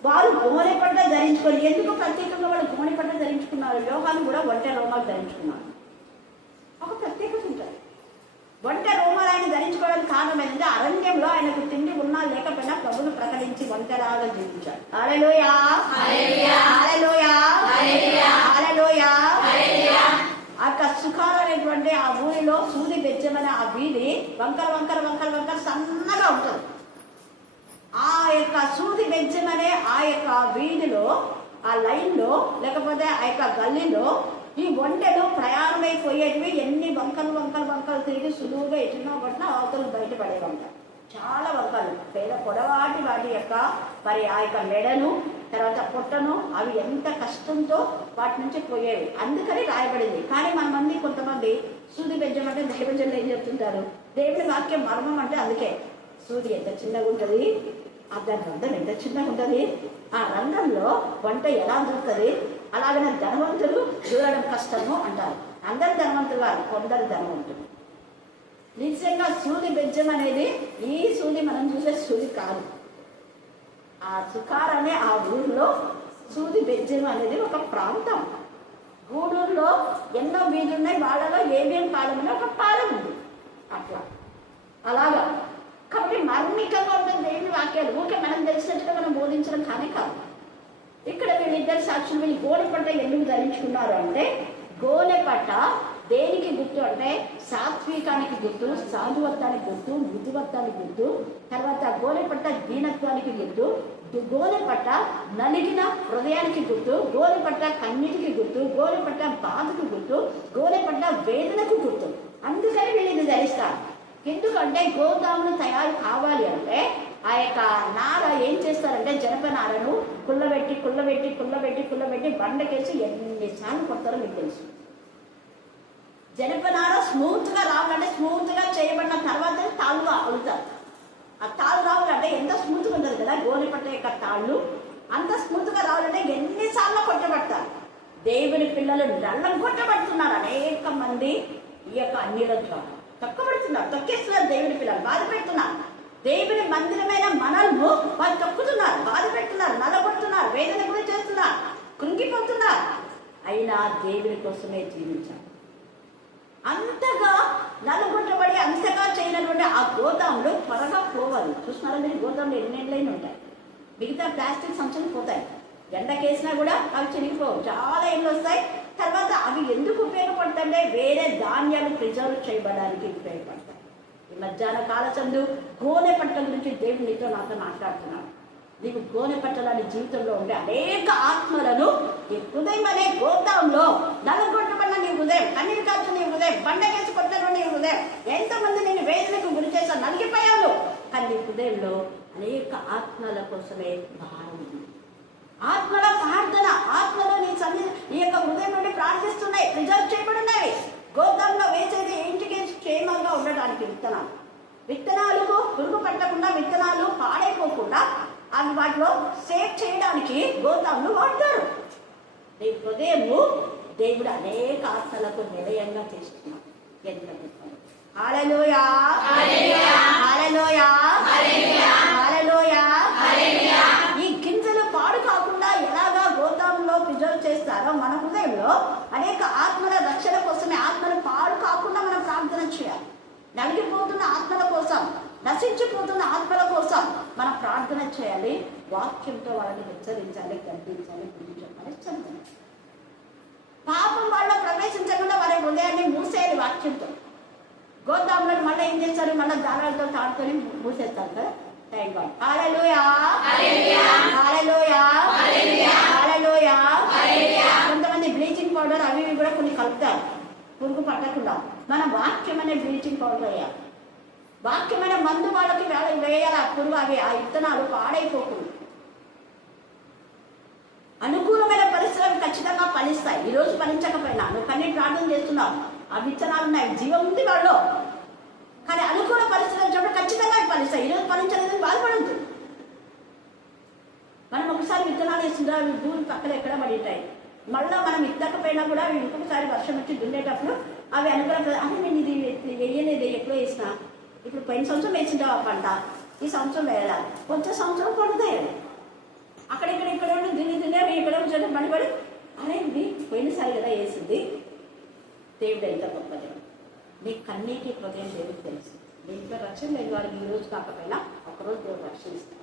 వారు గోనెపట్ట ధరించుకొని, ఎందుకు ప్రత్యేకంగా వాళ్ళు గోనెపట్ట ధరించుకున్నారు? యోహాను కూడా ఒంటె రోమాలు ధరించుకున్నారు. ఒక ప్రత్యేకత ఉంటుంది. ఒంటె రోమాలు ఆయన ధరించుకోవడానికి కారణం ఏంటంటే అరణ్యంలో ఆయనకు తిండి ఉన్నా లేకపోయినా ప్రభువును ప్రకటించి ఒంటెలాగా జీవించాడు. హల్లెలూయా, హల్లెలూయా, హల్లెలూయా, హల్లెలూయా. అక్కడ సుఖాలు అనేటువంటి ఆ ఊరిలో సూది బెజ్జమనే ఆ వీధి వంకర వంకర వంకర వంకర సన్నగా ఉంటుంది. ఆ యొక్క సూది బెజ్జమనే ఆ యొక్క వీధిలో, ఆ లైన్లో, లేకపోతే ఆ యొక్క గల్లీలో ఈ ఒంటెలు ప్రయాణమైపోయేటివి ఎన్ని వంకలు వంకలు వంకలు తిరిగి సులువుగా ఎటునో కొట్టినా అవతలు బయటపడేవంట. చాలా వంకలు, పొడవాటి వాటి యొక్క మరి ఆ యొక్క మెడను, తర్వాత పొట్టను, అవి ఎంత కష్టంతో వాటి నుంచి పోయేవి. అందుకని రాయబడింది. కానీ మనమంది కొంతమంది సూది బెజ్జం అంటే దైవజనులు ఏం చెప్తుంటారు? దేవుని వాక్యం మర్మం అంటే అందుకే సూది ఎంత చిన్నగా ఉంటుంది, దాని రంధ్రం ఎంత చిన్నగా ఉంటుంది. ఆ రంధ్రంలో వంట ఎలా దొరుకుతుంది? అలాగనే ధనవంతులు దూరడం కష్టము అంటారు. అందరు ధనవంతులు కాదు, కొందరు ధనవంతులు. నిజంగా సూది బెజ్జం అనేది ఈ సూది మనం చూసే సూది కాదు. ఆ సుకార్ అనే ఆ ఊరిలో సూది బెజ్జం అనేది ఒక ప్రాంతం. గూడూరులో ఎన్నో వీధులు ఉన్నాయి, వాళ్ళలో ఏమేం పాలెం అనే ఒక పాలెం ఉంది. అట్లా అలాగా కాబట్టి మార్మికంగా ఉంటుంది దేవుని వాక్యాలు. ఊరికే మనం తెలిసినట్టుగా మనం బోధించడం కానీ కాదు. ఇక్కడ వీళ్ళిద్దరు సాక్షులు వీళ్ళు గోనె పట్ట ఎందుకు ధరించుకున్నారు అంటే, గోనె పట్ట దేనికి గుర్తు అంటే సాత్వికానికి గుర్తు, సాధువత్వానికి గుర్తు, బుద్ధివత్వానికి గుర్తు. తర్వాత గోనె పట్ట దీనత్వానికి గుర్తు, గోనె పట్ట నలిగిన హృదయానికి గుర్తు, గోనె పట్ట కన్నీటికి గుర్తు, గోనె పట్ట బాధకు గుర్తు, గోనె పట్ట వేదనకు గుర్తు. అందుకని వీళ్ళు ఇది ధరిస్తారు. ఎందుకంటే గోదాములు తయారు కావాలి అంటే ఆ యొక్క నార ఏం చేస్తారంటే జనపనారను కుళ్ళబెట్టి బండకేసి ఎన్నిసార్లు కొడతారో మీకు తెలుసు. జనపనార స్మూత్గా రావాలంటే స్మూత్గా చేయబడిన తర్వాత తాళ్ళు అవుతారు. ఆ తాళ్ళు రావాలంటే ఎంత స్మూత్గా ఉంటుంది కదా గోనె పట్ట యొక్క తాళ్ళు, అంత స్మూత్గా రావాలంటే ఎన్నిసార్లు కొట్టబడతారు. దేవుని పిల్లలు నల్లం కొట్టబడుతున్నారు. అనేక మంది ఈ యొక్క అన్యుల ద్వారా తొక్కబడుతున్నారు, తొక్కేస్తున్నారు. దేవుని పిల్లలు బాధ పెడుతున్నారు. దేవుని మందిరమైన మనల్ని వాళ్ళు తొక్కుతున్నారు, బాధ పెడుతున్నారు, నల్లగొడుతున్నారు, వేదన కూడా చేస్తున్నారు, కృంగిపోతున్నారు. అయినా దేవుని కోసమే జీవించాలి. అంతగా నలుగొట్టబడి అంతగా చేయనటువంటి ఆ గోదాములు త్వరగా పోవాలి. చూస్తున్నారా మీరు? గోదాములు ఎన్నెండ్లైనా ఉంటాయి. మిగతా ప్లాస్టిక్ సంచులు పోతాయి, ఎండకేసినా కూడా అవి చిరిగిపోవు, చాలా ఎండ్లు వస్తాయి. తర్వాత అవి ఎందుకు ఉపయోగపడతాయంటే వేరే ధాన్యాలు ప్రిజర్వ్ చేయబడడానికి ఉపయోగపడతాయి. ఈ మధ్యాహ్న కాల చందు గోనె పట్ట గురించి దేవుడు నీతో నాతో మాట్లాడుతున్నాడు. నీకు గోనె పట్టలాంటి జీవితంలో ఉండే అనేక ఆత్మలను నీ హృదయం అనే గోదాంలో నలగొట్టబడిన నీ హృదయం, కన్నీరు కాల్చిన నీ హృదయం, బండకేసి కొట్టడం నీ హృదయం, ఎంతమంది నేను వేదనకు గురి చేసా నలిగిపోయాను. కానీ నీ హృదయంలో అనేక ఆత్మల కోసమే భారం ఉంది. ఆత్మల ప్రార్థన, ఆత్మలో నీ నీ యొక్క హృదయం నుండి ప్రార్థిస్తున్నాయి, ప్రిజర్వ్ చేయబడినవి. గోదాంలో వేసేది ఇంటికి క్షేమంగా ఉండడానికి విత్తనాలకు పురుగు పట్టకుండా, విత్తనాలు పాడైపోకుండా అవి వాటిలో సేవ్ చేయడానికి గోదాంలు వాడతారు. నీ హృదయము దేవుడు అనేక ఆత్మలకు నిలయంగా చేస్తున్నాడు. ఎంత గొప్ప! హల్లెలూయా, హల్లెలూయా, హల్లెలూయా. ఈ గింజలు పాడు కాకుండా ఎలాగా గోదాంలో ప్రిజర్వ్ చేస్తారో మన హృదయంలో అనేక ఆత్మల రక్షణ కోసమే, ఆత్మలు పాడు కాకుండా మనం ప్రార్థన చేయాలి. నలిగిపోతున్న ఆత్మల కోసం, నశించిపోతున్న ఆత్మల కోసం మనం ప్రార్థన చేయాలి. వాక్యంతో వాళ్ళని హెచ్చరించాలి, గద్దించాలి, బుద్ధి చెప్పాలి, చదవాలి. పాపం వాళ్ళ ప్రవేశించకుండా వారి హృదయాన్ని మూసేయాలి వాక్యంతో. గోదాములను మళ్ళీ ఏం చేస్తారు? మళ్ళీ దారాలతో తాడుకొని మూసేస్తారు కదా. Thank God. Hallelujah, hallelujah, hallelujah. కొంతమంది బ్లీచింగ్ పౌడర్ అవి ఇవి కూడా కొన్ని కలుపుతారు పురుగు పట్టకుండా. మన వాక్యం అనే బ్లీచింగ్ పౌడర్ వేయాలి. వాక్యమైన మందు వాళ్ళకి వేయాలి. ఆ పురుగు అవి ఆ విత్తనాలు పాడైపోకుండా. అనుకూలమైన పరిస్థితులు ఖచ్చితంగా ఫలిస్తాయి. ఈరోజు ఫలించకపోయినా నువ్వు కన్నీ ప్రార్థన చేస్తున్నావు, ఆ విత్తనాలు ఉన్నాయి, జీవం ఉంది వాళ్ళు. కానీ అనుకూల పరిస్థితులు వచ్చినప్పుడు ఖచ్చితంగా ఫలిస్తాయి. ఈరోజు ఫలించలేదని బాధపడద్దు. మనం ఒకసారి విత్తనాలు వేస్తుందా అవి భూమి పక్కన ఎక్కడ పడి ఉంటాయి. మళ్ళీ మనం ఇత్తకపోయినా కూడా అవి ఇంకొకసారి వర్షం వచ్చి దున్నేటప్పుడు అవి అనుకూలంగా అంటే నేను ఇది వేయలేదు, ఎప్పుడో వేసినా. ఇప్పుడు పోయిన సంవత్సరం వేసింటావు ఆ పంట, ఈ సంవత్సరం వేయాలి, వచ్చే సంవత్సరం పడుతాయి. అక్కడెక్కడ దున్ని అవి ఇక్కడ వచ్చే పడిపడి అరే ఇది పోయినసారి కదా వేసింది. దేవుడు ఎంత గొప్పది. నీ కన్నీటి హృదయం దేవుడికి తెలుసు. దీంట్లో రక్షణ లేని వారికి ఈ రోజు కాకపోయినా ఒకరోజు దేవుడు రక్షిస్తాడు.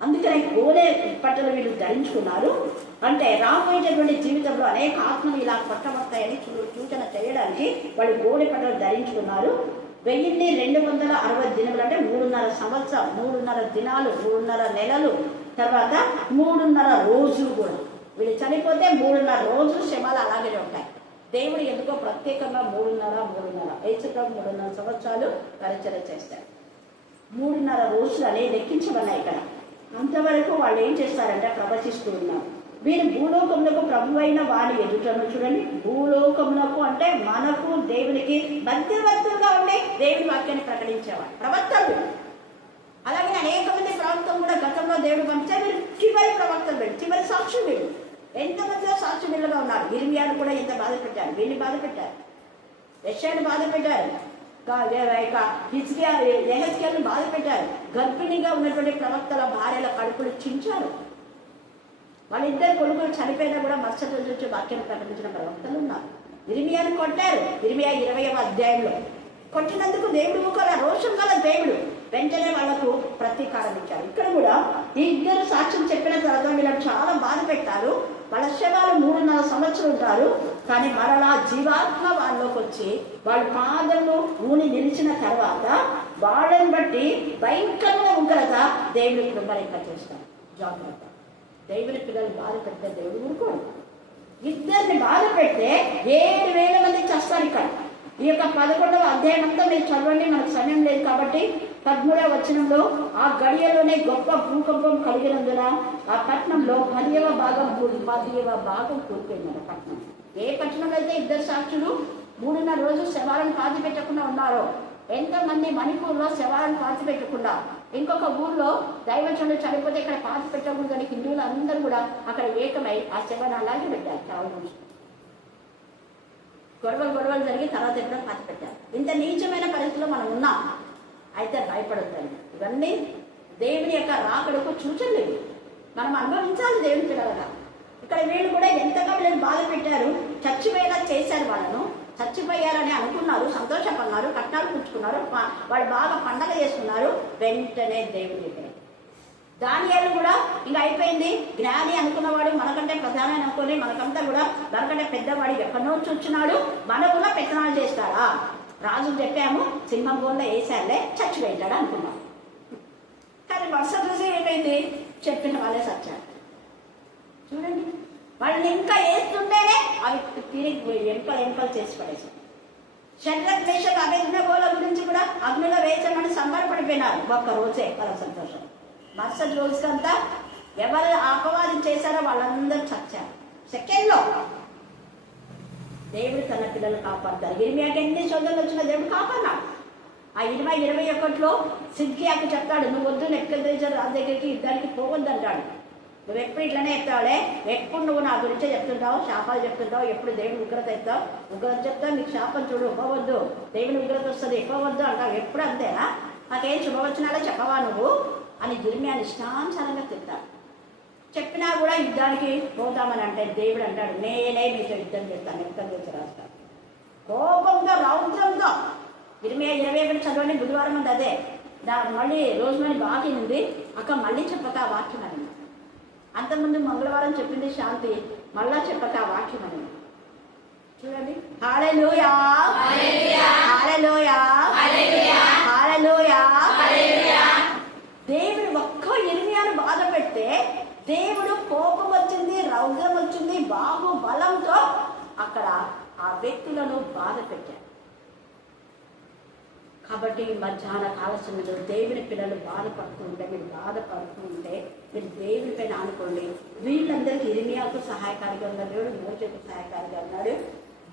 అందుకనే గోనె పట్టలు వీళ్ళు ధరించుకున్నారు. అంటే రాబోయేటటువంటి జీవితంలో అనేక ఆత్మలు ఇలా పట్టబడతాయని సూచన చేయడానికి వాళ్ళు గోనె పట్టలు ధరించుకున్నారు. 1260 దినములు అంటే 3.5 సంవత్సరం, 3.5 దినాలు, 3.5 నెలలు, తర్వాత 3.5 రోజులు కూడా. వీళ్ళు చనిపోతే 3.5 రోజులు శవాలు అలాగే ఉంటాయి. దేవుడు ఎందుకో ప్రత్యేకంగా 3.5 యేసుప్రభు 3.5 సంవత్సరాలు పరిచర్య చేస్తారు. 3.5 రోజులు అనేవి లెక్కించబడినాయి ఇక్కడ. అంతవరకు వాళ్ళు ఏం చేస్తారంటే ప్రవచిస్తూ ఉన్నారు. వీరు భూలోకములకు ప్రభు అయిన వారి ఎదుటను చూడండి. భూలోకములకు అంటే మనకు దేవునికి మధ్యవర్తులుగా ఉండి దేవుని వాక్యాన్ని ప్రకటించేవాడు ప్రవక్తలు. అలాగే అనేక మంది ప్రవక్తలు కూడా గతంలో దేవుడు పంపితే వీరు చివరి ప్రవక్తలు వీళ్ళు, చివరి సాక్షులు వీళ్ళు. ఎంతమందిలో సాక్షి వీళ్ళుగా ఉన్నారు. ఇర్మియాను కూడా ఎంత బాధ పెట్టారు, వీళ్ళని బాధ పెట్టారు, యెషయాను బాధ పెట్టారు, యెహెజ్కేలును బాధ పెట్టారు. గర్భిణిగా ఉన్నటువంటి ప్రవక్తల భార్యల కడుపులు చించారు. వాళ్ళిద్దరు కొడుకులు చనిపోయినా కూడా మరుసటి రోజు వచ్చి వాక్యం ప్రకటించిన ప్రవక్తలు ఉన్నారు. ఇర్మియాను కొట్టారు. ఇర్మియా 20వ అధ్యాయంలో కొట్టినందుకు దేవుడు ఒక రోషం గల దేవుడు వెంటనే వాళ్లకు ప్రతీకారం ఇచ్చారు. ఇక్కడ కూడా ఈ ఇద్దరు సాక్ష్యం చెప్పిన తర్వాత వీళ్ళని చాలా బాధ పెట్టారు. వాళ్ళ శవాలు 3.5 సంవత్సరాలు ఉంటారు. కానీ మరలా జీవాత్మ వాళ్ళలోకి వచ్చి వాళ్ళ పాదము ఊని నిలిచిన తర్వాత వాళ్ళని బట్టి భయంకరమైన ఉగ్రత దేవుడి కృపరింప చేస్తారు. జాగ్రత్త, దేవుని పిల్లలు బాధ పెడితే దేవుడు ఊరుకోడు. ఇద్దరిని బాధ పెడితే 7,000 మంది చేస్తారు. ఇక్కడ ఈ యొక్క 11వ అధ్యాయం అంతా మీరు చదవండి, మనకు సమయం లేదు కాబట్టి. 13వ వచనంలో ఆ గడియలోనే గొప్ప భూకంపం కలిగినందున ఆ పట్టణంలో 10వ భాగం కూలిపోయింది. పట్టణం, ఏ పట్టణంలో అయితే ఇద్దరు సాక్షులు 3.5 రోజులు శవాలను పాతి పెట్టకుండా ఉన్నారో, ఎంతమంది మణిపూర్లో శవాలను పాతి పెట్టకుండా, ఇంకొక ఊర్లో దైవజనుడు చనిపోతే ఇక్కడ పాతి పెట్టకూడదని హిందువులు అందరూ కూడా అక్కడ ఏకమై ఆ శవాన్ని అలాగే పెట్టారు. చాలా గొడవలు జరిగి తర్వాత ఎప్పుడో పాతి పెట్టారు. ఇంత నీచమైన పరిస్థితిలో మనం ఉన్నాం. అయితే భయపడద్దండి. ఇవన్నీ దేవుని యొక్క రాకడకు సూచనలు. మనం అనుభవించాలి దేవుని పిల్లలుగా. ఇక్కడ వీళ్ళు కూడా ఎంతగా వీళ్ళని బాధ పెట్టారు, చచ్చిపోయేలా చేశారు. వాళ్ళను చచ్చిపోయారని అనుకున్నారు, సంతోషపడినారు, కట్నాలు పుచ్చుకున్నారు, వాళ్ళు బాగా పండగ చేసుకున్నారు. వెంటనే దేవుడి దగ్గర దానియేలు కూడా ఇంకా అయిపోయింది. జ్ఞాని అనుకున్నవాడు మనకంటే ప్రధానం అనుకుని మనకంతా కూడా దానికంటే పెద్దవాడు ఎక్కడి నుంచి వచ్చినాడు, మన కూడా పెత్తనాలు చేస్తాడా. రాజు చెప్పాము సింహం గోల్లో వేసాలే చచ్చిపోయింటాడు అనుకున్నాం. కానీ మరుసటి రోజు ఏమైంది, చెప్పిన వాళ్ళే సచ్చారు. చూడండి, వాళ్ళని ఇంకా వేస్తుంటేనే అవి తిరిగి ఎంకలు చేసి పడేసారు. షడ్రక్ మేషక్ అబేద్నెగోల గురించి కూడా అగ్నిలో వేసామని సంబరపడిపోయినారు. ఒక్క రోజే వాళ్ళ సంతోషం. మరుసటి రోజుకంతా ఎవరు అపవాదం చేశారో వాళ్ళందరూ చచ్చారు. సెకండ్లో దేవుడు తన పిల్లలు కాపాడతారు. ఇర్మియాకి ఎన్ని శోధనలు వచ్చినా దేవుడు కాపాడినాడు. ఆ 21లో సిద్కియాకు చెప్తాడు, నువ్వు వద్దు నెబుకద్నెజర్ రాజు దగ్గరికి యుద్ధానికి పోవద్దు అంటాడు. నువ్వు ఎప్పుడు ఇట్లనే ఎత్తావులే, ఎప్పుడు నువ్వు నా గురించే చెప్తుంటావు, శాపాలు చెప్తుంటావు, ఎప్పుడు దేవుని ఉగ్రత ఎత్తావు, ఉగ్రత చెప్తావు, నీకు శాపం చూడు, ఇవ్వవద్దు, దేవుని ఉగ్రత వస్తుంది, ఇవ్వవద్దు అంటావు. ఎప్పుడు అంతేనా, నాకేం శుభవచనాలే చెప్పవా నువ్వు అని ఇర్మియాని ఇష్టానుసారంగా తింటాడు. చెప్పినా కూడా యుద్ధానికి పోతామని అంటే దేవుడు అంటాడు, నేనే మీతో యుద్ధం చేస్తాను, యుద్ధం చేసి రాస్తాను. కోపంగా రౌద్రంగా ఇర్మియా 21 చదవండి, బుధవారం ఉంది అదే. మళ్ళీ రోజు మళ్ళీ బాగా ఉంది అక్క, మళ్ళీ చెప్పక ఆ వాక్యం అని. అంతకుముందు మంగళవారం చెప్పింది శాంతి, మళ్ళా చెప్పక ఆ వాక్యం అని. చూడండి, హల్లెలూయా హల్లెలూయా హల్లెలూయా. దేవుడు ఒక్క ఇర్మియాను బాధ పెడితే దేవుడు కోపం వచ్చింది, రౌద్రం వచ్చింది, బాహు బలంతో అక్కడ ఆ వ్యక్తులను బాధ పెట్టారు. కాబట్టి మధ్యాహ్న కాల సమయంలో దేవుని పిల్లలు బాధపడుతూ ఉంటే, మీరు బాధపడుతూ ఉంటే మీరు దేవుని పైన ఆనుకోండి. వీళ్ళందరికీ ఇర్మియాకు సహాయకారిగా ఉన్న దేవుడు, మోషేకు సహాయకారిగా ఉన్నాడు,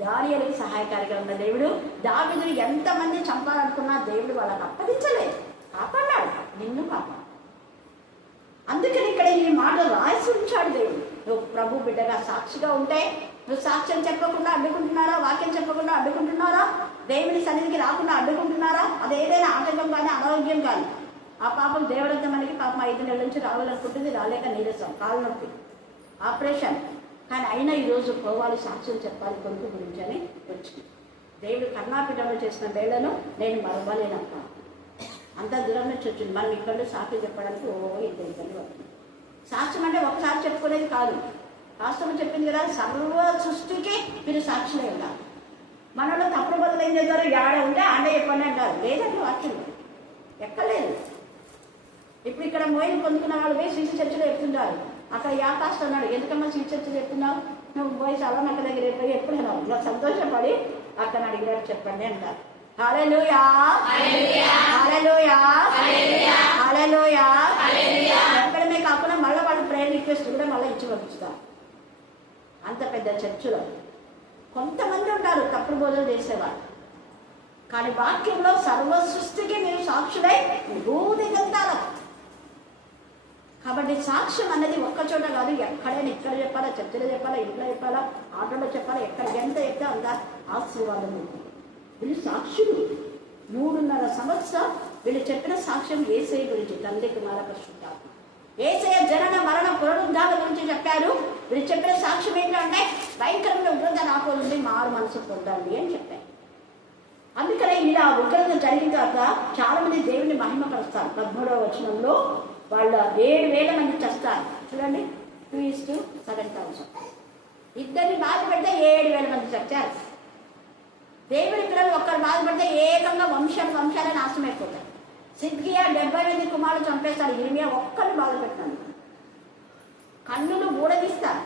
దానియేలుకి సహాయకారిగా ఉన్న దేవుడు. దావీదును ఎంతమంది చంపాలనుకున్నా దేవుడు వాళ్ళకి అప్పగించలేదు, కాపాడాడు, నిన్ను కాపాడు. అందుకని ఇక్కడ ఈ మాట రాసి ఉంచాడు దేవుడు. నువ్వు ప్రభు బిడ్డగా సాక్షిగా ఉంటే, నువ్వు సాక్ష్యం చెప్పకుండా అడ్డుకుంటున్నారా, వాక్యం చెప్పకుండా అడ్డుకుంటున్నారా, దేవుని సన్నిధికి రాకుండా అడ్డుకుంటున్నారా, అది ఏదైనా ఆటంకం కానీ అనారోగ్యం కానీ, ఆ పాపం దేవుడంతా మనకి పాపం 5 నెలల నుంచి రావాలనుకుంటుంది, రాలేక నీరసం, కాలు నొప్పి, ఆపరేషన్. కానీ అయినా ఈరోజు పోవాలి, సాక్ష్యం చెప్పాలి కొడుకు గురించి అని వచ్చింది. దేవుడు కర్ణాపీఠంలో చేసిన వేళను నేను మరవలేనంట. అంత దూరం నుంచి వచ్చింది. మనం ఇక్కడ సాక్ష్యం చెప్పడానికి ఇద్దరు వస్తుంది. సాక్ష్యం అంటే ఒకసారి చెప్పుకునేది కాదు. వాస్తవం చెప్పింది కదా, సర్వ సృష్టికి మీరు సాక్షులే ఉండాలి. మనలో తప్పుడు బదులు ఏం చేస్తారు, ఏడ ఉంటే ఆడ చెప్పండి అంటారు. లేదంటే వాక్యం ఎక్కలేదు. ఇప్పుడు ఇక్కడ మోయిని పొందుకున్న వాళ్ళు పోయి శ్రీ చర్చలో చెప్తుంటారు. అక్కడ యాకాస్ట్ అన్నాడు, ఎందుకమ్మా శ్రీ చర్చలు చెప్తున్నావు, నువ్వు పోయి సలమక్క దగ్గర పోయి ఎప్పుడైనా ఇలా సంతోషపడి అక్కడ అడిగినట్టు చెప్పండి అంటారు. హల్లెలూయా హల్లెలూయా హల్లెలూయా. ఎక్కడమే కాకుండా మళ్ళీ వాళ్ళు ప్రేయర్ రిక్వెస్ట్ కూడా మళ్ళీ ఇచ్చి పంపిస్తారు. అంత పెద్ద చర్చిలో కొంతమంది ఉంటారు తప్పుడు బోధలు చేసేవాళ్ళు. కానీ వాక్యంలో సర్వ సృష్టికి మీరు సాక్షులై భూదిగంతాలకు. కాబట్టి సాక్ష్యం అనేది ఒక్కచోట కాదు, ఎక్కడైనా ఇక్కడ చెప్పాలా, చర్చలో చెప్పాలా, ఇంట్లో చెప్పాలా, ఆటోలో చెప్పాలా, ఎక్కడ ఎంత చెప్తే అంత ఆశీర్వాదం ఉంటుంది. వీళ్ళు సాక్షులు 3.5 సంవత్సరం వీళ్ళు చెప్పిన సాక్ష్యం యేసయ్య గురించి, తండ్రి కుమార పరిశుద్ధాత్మ. యేసయ్య జనన మరణ పునరుద్ధాల గురించి చెప్పారు. వీళ్ళు చెప్పిన సాక్ష్యం ఏంటంటే భయంకరమైన ఉగ్రత రాకూడదు, మారు మనసు పొందండి అని చెప్పారు. అందుకనే ఇలా ఉగ్రత జరిగిన తర్వాత చాలా మంది దేవుని మహిమపరుస్తారు. 13వ వచనంలో వాళ్ళ 7,000 మంది చేస్తారు. చూడండి, 2:7,000. ఇద్దరిని బాధ పెడితే 7,000 మంది చచ్చారు. దేవుడి పిల్లలు ఒక్కరు బాధపడితే ఏకంగా వంశాలే నాశనం అయిపోతారు. సిద్కియా 70 మంది కుమారులు చంపేస్తారు. ఇర్మియా ఒక్కరిని బాధ పెట్టాను, కన్నులు ఊడదీస్తారు.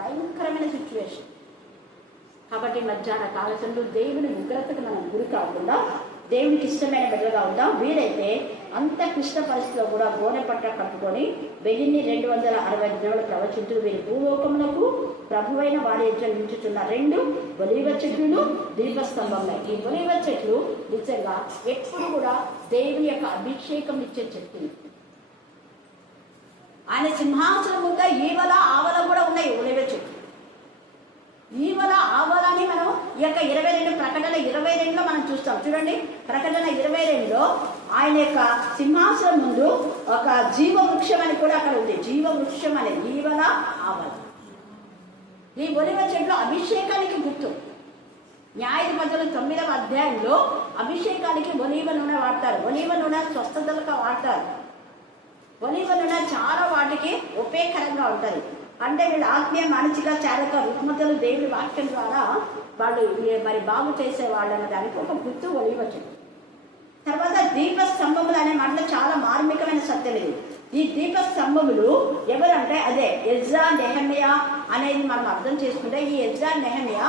భయంకరమైన సిచ్యువేషన్. కాబట్టి మధ్యాహ్న కాలశంలో దేవుని ఉగ్రతకు మనం గురి కాకుండా దేవునికి ఇష్టమైన బిడ్డలుగా ఉందాం. వీలైతే అంత క్లిష్ట పరిస్థితిలో కూడా గోనె పట్ట కట్టుకొని 1260 దినాలు ప్రవచించు. వీరి భూలోకములకు ప్రభువైన వారి ఎదుట నిలుచుచున్న 2 ఒలీవ చెట్లు దీపస్తంభంలో. ఈ ఒలీవ చెట్లు నిజంగా ఎప్పుడు కూడా దేవుని యొక్క అభిషేకం ఇచ్చే చెట్లు. ఆయన సింహాసనం ముందు ఈవల ఆవల కూడా ఉన్నాయి ఒలీవ చెట్లు. ఈవల ఆవలని మనం ఈ యొక్క 22 ప్రకటన 22లో మనం చూస్తాం. చూడండి, ప్రకటన 22లో ఆయన యొక్క సింహాసనం ముందు ఒక జీవవృక్షం అని కూడా అక్కడ ఉంది. జీవవృక్షం అనే ఈవల ఆవల. ఈ ఒలివ చెట్లు అభిషేకానికి గుర్తు. న్యాయాధిపతులు 9వ అధ్యాయంలో అభిషేకానికి ఒలీవ నూనె వాడతారు. ఒలీవ నూనె స్వస్థతలుగా వాడతారు. ఒలీవ నూనె చాలా వాటికి ఉపయోగకరంగా ఉంటుంది. అంటే వీళ్ళు ఆత్మీయ మానసిక చారక రుగ్మతలు దేవుడి వాక్యం ద్వారా వాళ్ళు మరి బాగు చేసేవాళ్ళు అన్న దానికి ఒక గుర్తు ఒలీవ చెట్టు. తర్వాత దీపస్తంభములు అనే మాటలో చాలా మార్మికమైన సత్యం ఇది. ఈ దీపస్తంభములు ఎవరంటే అదే ఎజ్రా నెహమ్యా అనేది మనం అర్థం చేసుకుంటే, ఈ ఎజ్రా నెహమ్యా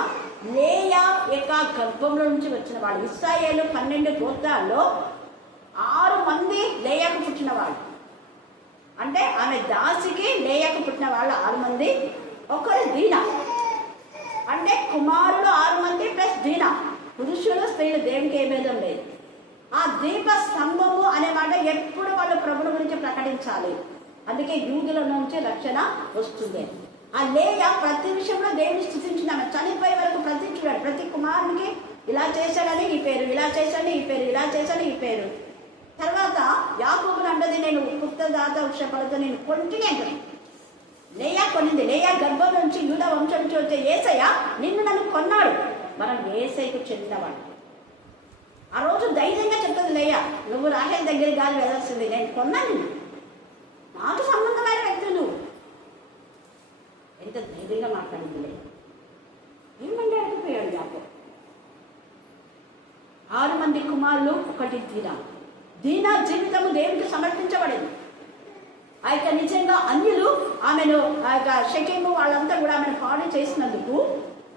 లేయా యొక్క గర్భంలో నుంచి వచ్చిన వాళ్ళు. ఇశ్రాయేలు 12 గోత్రాల్లో 6 మంది లేయాకు పుట్టిన వాళ్ళు. అంటే ఆమె దాసికి లేయాకు పుట్టిన వాళ్ళు 6 మంది. ఒకరు దీనా, అంటే కుమారుడు 6 మంది ప్లస్ దీనా. పురుషులు స్త్రీలు దేవునికి ఏ భేదం లేదు. ఆ దీప స్తంభము అనే మాట ఎప్పుడు వాళ్ళు ప్రభుని గురించి ప్రకటించాలి. అందుకే యూదుల నుంచి రక్షణ వస్తుంది. ఆ లేయా ప్రతి విషయంలో దేవుని స్థుతించిన ఆమె చనిపోయే వరకు ప్రతించాడు. ప్రతి కుమారునికి ఇలా చేశాడని ఈ పేరు, ఇలా చేశాడని ఈ పేరు, ఇలా చేశాడని ఈ పేరు. తర్వాత యాకోబుని అంటది, నేను పుత్రదాత వృక్షఫలతో నేను కొంటిని అంటాను. లేయా కొనింది. లేయా గర్భం నుంచి యూద వంశం నుంచి వచ్చే యేసయ్య నిన్ను నన్ను కొన్నాడు. మనం యేసయ్యకు చెందినవాడు. ఆ రోజు ధైర్యంగా చెప్తుంది లేయా, నువ్వు రాహేల్ దగ్గరికి కాదు వెళ్ళాల్సింది, నేను కొన్నాను, నాకు సంబంధమైన వ్యక్తులు. ఎంత ధైర్యంగా మాట్లాడింది లేయా. ఏమంటే అడిగిపోయాడు యాకోబు. 6 మంది కుమారులు, 1 దీనా. దీనా జీవితము దేవునికి సమర్పించబడింది. ఆ యొక్క నిజంగా అన్యులు ఆమెను ఆ యొక్క షెకెము వాళ్ళంతా కూడా ఆమెను పాడు చేసినందుకు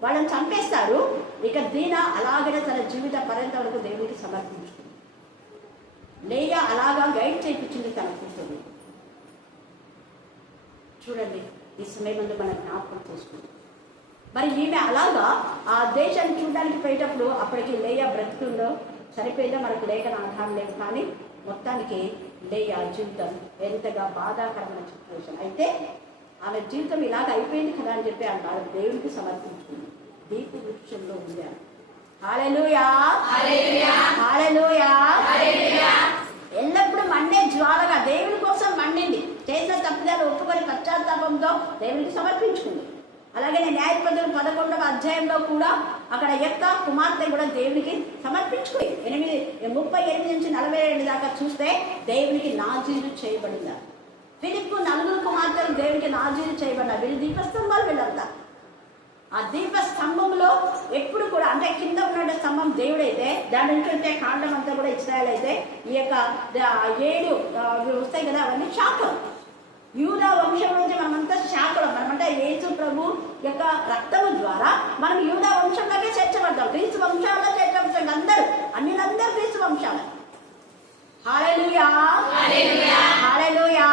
వాళ్ళని చంపేస్తారు. ఇక దీనా అలాగనే తన జీవిత పర్యంత వరకు దేవునికి సమర్పించుకుంది. లేయా అలాగా గైడ్ చేయించింది తన కూతురు. చూడండి, ఈ సమయం ముందు మనం జ్ఞాపకం చేసుకుంటాం. మరి ఈమె అలాగా ఆ దేశాన్ని చూడడానికి పోయేటప్పుడు అప్పటికి లేయా బ్రతుకుందో చనిపోయిందో మనకు లేఖన ఆధారం లేదు. కానీ మొత్తానికి లేయా జీవితం ఎంతగా బాధాకరమైన సిచ్యువేషన్. అయితే ఆమె జీవితం ఇలాగ అయిపోయింది కదా అని చెప్పి ఆమె దేవుడికి సమర్పించుకుంది. దీప వృక్షంలో ఉంది. హల్లెలూయా, హల్లెలూయా. ఎల్లప్పుడూ మండే జ్వాలగా దేవుని కోసం మండింది. చేసిన తప్పిదాలు ఒప్పుకొని పశ్చాత్తాపంతో దేవునికి సమర్పించుకుంది. అలాగే న్యాయాధిపతులు 11వ అధ్యాయంలో కూడా అక్కడ యొక్క కుమార్తె కూడా దేవునికి సమర్పించుకుంది. 38 నుంచి 47 దాకా చూస్తే దేవునికి నాజీరు చేయబడిందా. ఫిలిప్పు 4 కుమార్తెలు దేవునికి నాజీరు చేయబడ్డారు. వీళ్ళు దీపస్తంభాలు వీళ్ళంతా. ఆ దీప స్తంభంలో ఎప్పుడు కూడా అంటే కింద ఉన్న స్తంభం దేవుడైతే దాని నుంచి వచ్చే కాండం అంతా కూడా ఇశ్రాయేల్ అయితే ఈ యొక్క 7 వస్తాయి కదా, అవన్నీ శాఖలు. యూదా వంశం నుంచి మనమంతా శాఖలు. మనమంటే యేసు ప్రభు యొక్క రక్తము ద్వారా మనం యూదా వంశంలోనే చేర్చబడతాం. క్రీస్తు వంశాల్లో చేర్చబడతాం. అందరూ అన్నిలందరూ క్రీస్తు వంశాలు. హల్లెలూయా, హల్లెలూయా,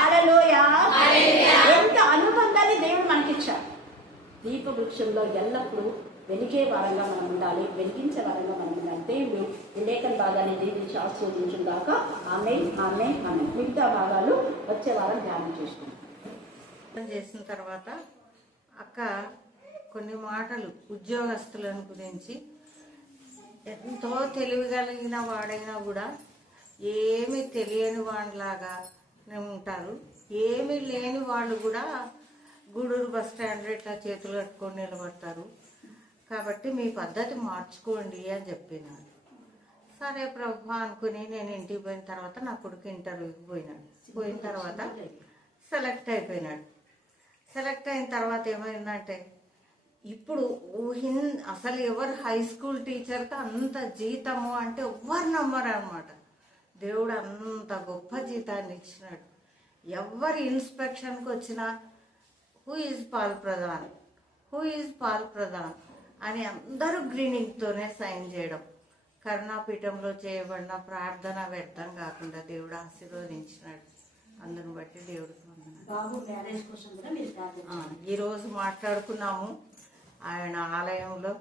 హల్లెలూయా. ఎంత అనుబంధాన్ని దేవుడు మనకిచ్చాడు. దీప వృక్షంలో ఎల్లప్పుడూ వెలిగే వారంగా మనం ఉండాలి, వెలిగించే వారంగా మనం ఉండాలి. దేవుడు ఈ లేఖన భాగాన్ని దీవించి ఆశీర్వదించిన దాకా ఆమె ఆమె ఆమె మిగతా భాగాలు వచ్చే వారం ధ్యానం చేసుకుంటాం. చేసిన తర్వాత అక్క కొన్ని మాటలు ఉద్యోగస్తులను గురించి, ఎంతో తెలివిగలిగిన వాడైనా కూడా ఏమీ తెలియని వాడిలాగా ఉంటారు. ఏమీ లేని వాళ్ళు కూడా గూడూరు బస్ స్టాండ్లో ఇట్లా చేతులు కట్టుకొని నిలబడతారు. కాబట్టి మీ పద్ధతి మార్చుకోండి అని చెప్పినాడు. సరే ప్రభు అనుకుని నేను ఇంటికి పోయిన తర్వాత నా కొడుకు ఇంటర్వ్యూకి పోయిన తర్వాత సెలెక్ట్ అయిపోయినాడు. సెలెక్ట్ అయిన తర్వాత ఏమైందంటే ఇప్పుడు అసలు ఎవరు హై స్కూల్ టీచర్కి అంత జీతము అంటే ఎవ్వరు నమ్మరు అనమాట. దేవుడు అంత గొప్ప జీతాన్ని ఇచ్చినాడు. ఎవరి ఇన్స్పెక్షన్కి వచ్చినా హూ ఈజ్ పాల్ ప్రధాన్ అని అందరూ గ్రీనింగ్తోనే సైన్ చేయడం. కరుణాపీఠంలో చేయబడిన ప్రార్థన వ్యర్థం కాకుండా దేవుడు ఆశీర్వదించినాడు. అందుని బట్టి దేవుడికి బాబు మ్యారేజ్ కోసం కూడా మీరు ప్రార్థన ఈరోజు మాట్లాడుకున్నాము. ఆయన ఆలయంలో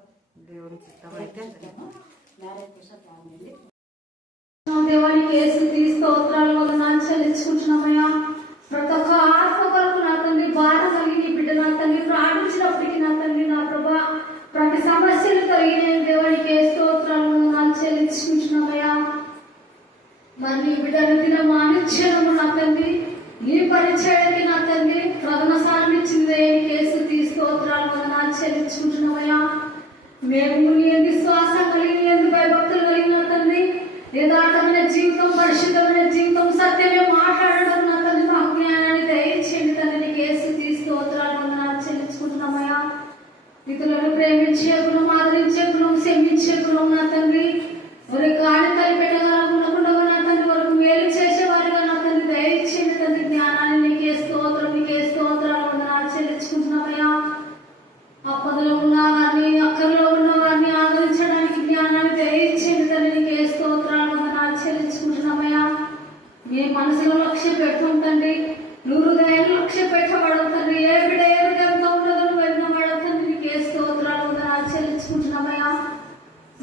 దేవుని చిత్తమైతే మ్యారేజ్ కోసం ప్రార్థన దేవానికి యేసు స్తోత్రాలు వందనాలు చెల్లించుకుంటున్నామయ్యా. ప్రతి ఒక్క ఆత్మ కొరకు నా తండ్రి భారం కలిగి బిడ్డ నా తండ్రి ప్రార్థించినప్పటికీ నా తండ్రి నా ప్రభా ప్రతి సమస్యలు కలిగిన దేవానికి స్తోత్రాలు వందనాలు చెల్లించుకుంటున్నామయ్యా. మరి నీ బిడ్డను దినం అనిశ్చయము నా తండ్రి నీ పరిచయానికి నా తండ్రి ప్రథమ స్థానం ఇచ్చింది యేసు స్తోత్రాలు వందనాలు చెల్లించుకుంటున్నామయ్యా. మేము నీ విశ్వాసం కలిగి భయభక్తులు కలిగిన తండ్రి యథార్థమైన జీవితం, పరిశుద్ధమైన జీవితం, సత్యమే మాట్లాడడం నా తండ్రి మా జ్ఞానాన్ని దయచేయండి తండ్రి. నీకు యేసు స్తోత్రాలు వందనాలు చెల్లించుకుంటున్నామయ్యా. ఇతరులను ప్రేమించే గుణం, ఆదరించే గుణం, క్షమించే గుణం నా తండ్రి మరి కాడి తలిపెట్టగలకుండా నా తండ్రి వరకు మేలు చేసేవారుగా నా తండ్రి దయచేయండి తండ్రి. జ్ఞానాన్ని నీకే స్తోత్రాలు వందనాలు చెల్లించుకుంటున్నామయ్యా. ఆపదలో ఉన్న వారిని, అక్కర్లో ఉన్న వారిని ఆదరించడానికి జ్ఞానాన్ని దయచేయండి తండ్రి. నీకే స్తోత్రాలు వందనాలు చెల్లించుకుంటున్నామయ్యా. మీ మనసులో లక్ష్య పెట్టుకుంటండి, నువ్వు హృదయం లక్ష్య పెట్టబడవుతండి. ఏ బిడ్డ ఏ హృదయంతో ఉండదు వెళ్ళిన వాడవుతండి. నీకే స్తోత్రాలు వందనాలు చెల్లించుకుంటున్నామయ్యా.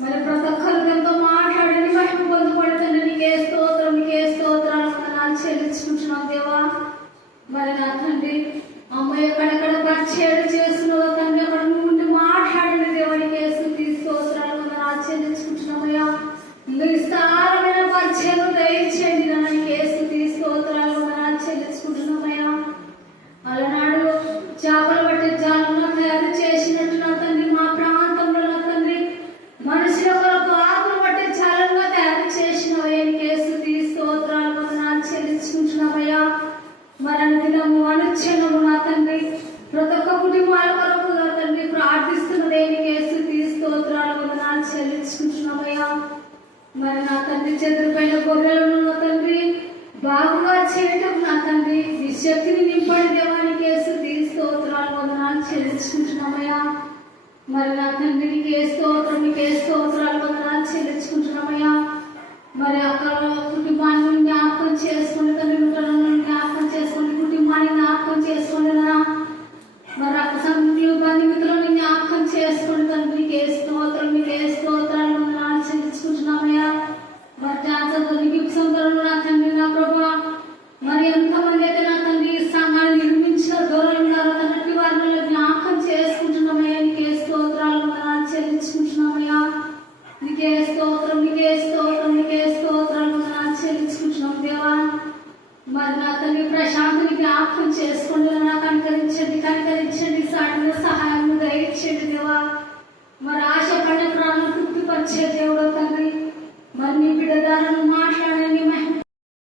మరి ప్రతి ఒక్క హృదయంతో మాట్లాడండి, మహిమ పొందుపడుతండి. నీకే స్తోత్రాలు వందనాలు చెల్లించుకుంటున్నాం దేవా. మరి నా తండ్రి అమ్మాయి ఎక్కడెక్కడ పరిచయం చేస్తున్నావు తండ్రి, అక్కడ నుండి మాట్లాడండి దేవుడికి యేసు స్తోత్రాలు వందనాలు చెల్లించుకుంటున్నామయ్యా. విస్తారమైన పరిచయం దయచేయండి నాయనకి యేసు స్తోత్రాలు వందనాలు చెల్లించుకుంటున్నామయ్యా. అలనాడు చేపలు పట్టే జాలను తయారు చేసినట్టు నా తండ్రి మా ప్రాంతంలో నా తండ్రి మనుషుల కొరకు ఆకులు పట్టే జాలంగా తయారు చేసిన యేసు స్తోత్రాలు వందనాలు చెల్లించుకుంటున్నామయ్యా. మరణ దినము అనుక్షణము నా తండ్రి ప్రతి ఒక్క కుటుంబాల కొరకు నా తండ్రి ప్రార్థిస్తున్నది యేసు స్తోత్రాలు వందనాలు చెల్లించుకుంటున్నామయ్యా. మరి నా తండ్రి చెదిరిపోయిన గొర్రెలను నా తండ్రి బాగుగా చేయటం నా తండ్రి ఈ శక్తిని నింపడి దేవానికి యేసు స్తోత్రాలు వందనాలు చెల్లించుకుంటున్నామయ్యా. మరి నా తండ్రి నీకే స్తోత్రాలు వందనాలు చెల్లించుకుంటున్నామయ్యా. మరి అక్కడ కుటుంబాన్ని జ్ఞాపకం చేసుకోండి తండ్రి, జ్ఞాపకం చేసుకోండి, కుటుంబాన్ని జ్ఞాపకం చేసుకోండి నా మరి అక్క బంధుమిత్రులను జ్ఞాపకం చేసుకోండి తండ్రి. నీకే స్తోత్రాలు వందనాలు చెల్లించుకుంటున్నామయ్యా. మరి జాతరని గిప్సంతరం నా తండ్రి నా ప్రభా మరి ఎంతమంది అయితే నా తండ్రి సంఘాన్ని నిర్మించిన దూరం ఉన్నారో అన్నట్టు వారిని జ్ఞాపకం చేసుకుంటున్నామయ్యా. నీకే స్తోత్రాలు వందనాలు చెల్లించుకుంటున్నామయ్యా. నీకే స్తోత్రాలు వందనాలు చెల్లించుకుంటున్నాం దేవా. మరి నా తండ్రి ప్రశాంతిని జ్ఞాపకం చేసుకోండి, నా కనికరించండి, సాటిన సహాయం దయచేయండి దేవా. మరి ఆశపడిన ప్రాణం తృప్తిపరిచే దేవుడు తండ్రి. మరి నీ బిడ్డ దారులను